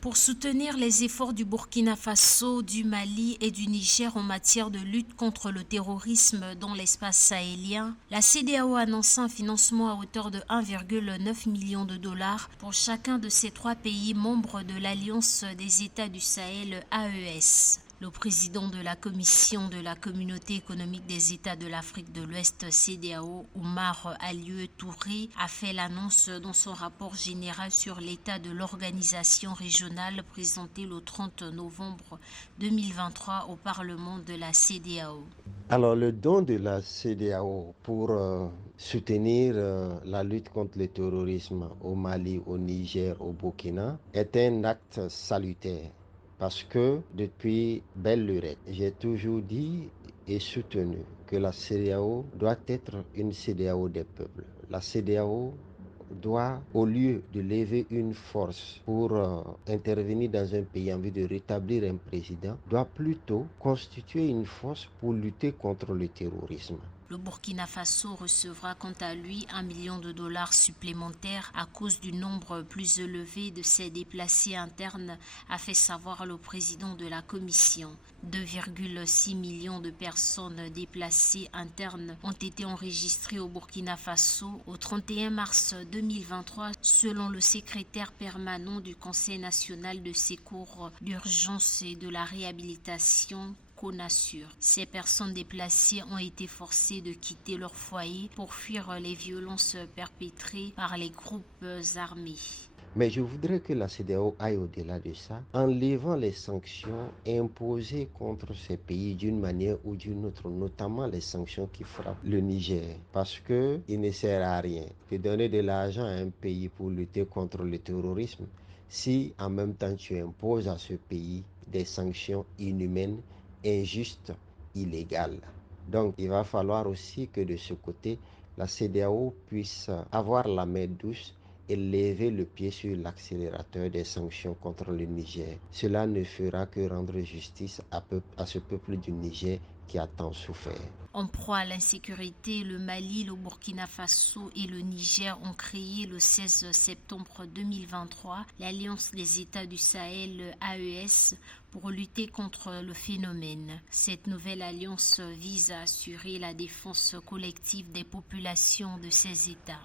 Pour soutenir les efforts du Burkina Faso, du Mali et du Niger en matière de lutte contre le terrorisme dans l'espace sahélien, la CEDEAO annonce un financement à hauteur de 1,9 million de dollars pour chacun de ces trois pays membres de l'Alliance des États du Sahel AES. Le président de la Commission de la Communauté économique des États de l'Afrique de l'Ouest CEDEAO, Oumar Alieu Touré, a fait l'annonce dans son rapport général sur l'état de l'organisation régionale présenté le 30 novembre 2023 au Parlement de la CEDEAO. Alors, le don de la CEDEAO pour soutenir la lutte contre le terrorisme au Mali, au Niger, au Burkina est un acte salutaire. Parce que depuis belle lurette, j'ai toujours dit et soutenu que la CEDEAO doit être une CEDEAO des peuples. La CEDEAO doit, au lieu de lever une force pour intervenir dans un pays en vue de rétablir un président, doit plutôt constituer une force pour lutter contre le terrorisme. Le Burkina Faso recevra quant à lui 1 million de dollars supplémentaires à cause du nombre plus élevé de ses déplacés internes, a fait savoir le président de la commission. 2,6 millions de personnes déplacées internes ont été enregistrées au Burkina Faso au 31 mars 2023 selon le secrétaire permanent du Conseil national de secours d'urgence et de la réhabilitation CONASUR. Ces personnes déplacées ont été forcées de quitter leur foyer pour fuir les violences perpétrées par les groupes armés. Mais je voudrais que la CEDEAO aille au-delà de ça, en levant les sanctions imposées contre ces pays d'une manière ou d'une autre, notamment les sanctions qui frappent le Niger. Parce qu'il ne sert à rien de donner de l'argent à un pays pour lutter contre le terrorisme si en même temps tu imposes à ce pays des sanctions inhumaines, injustes, illégales. Donc il va falloir aussi que de ce côté, la CEDEAO puisse avoir la main douce et lever le pied sur l'accélérateur des sanctions contre le Niger. Cela ne fera que rendre justice à ce peuple du Niger qui a tant souffert. En proie à l'insécurité, le Mali, le Burkina Faso et le Niger ont créé le 16 septembre 2023 l'Alliance des États du Sahel AES pour lutter contre le phénomène. Cette nouvelle alliance vise à assurer la défense collective des populations de ces États.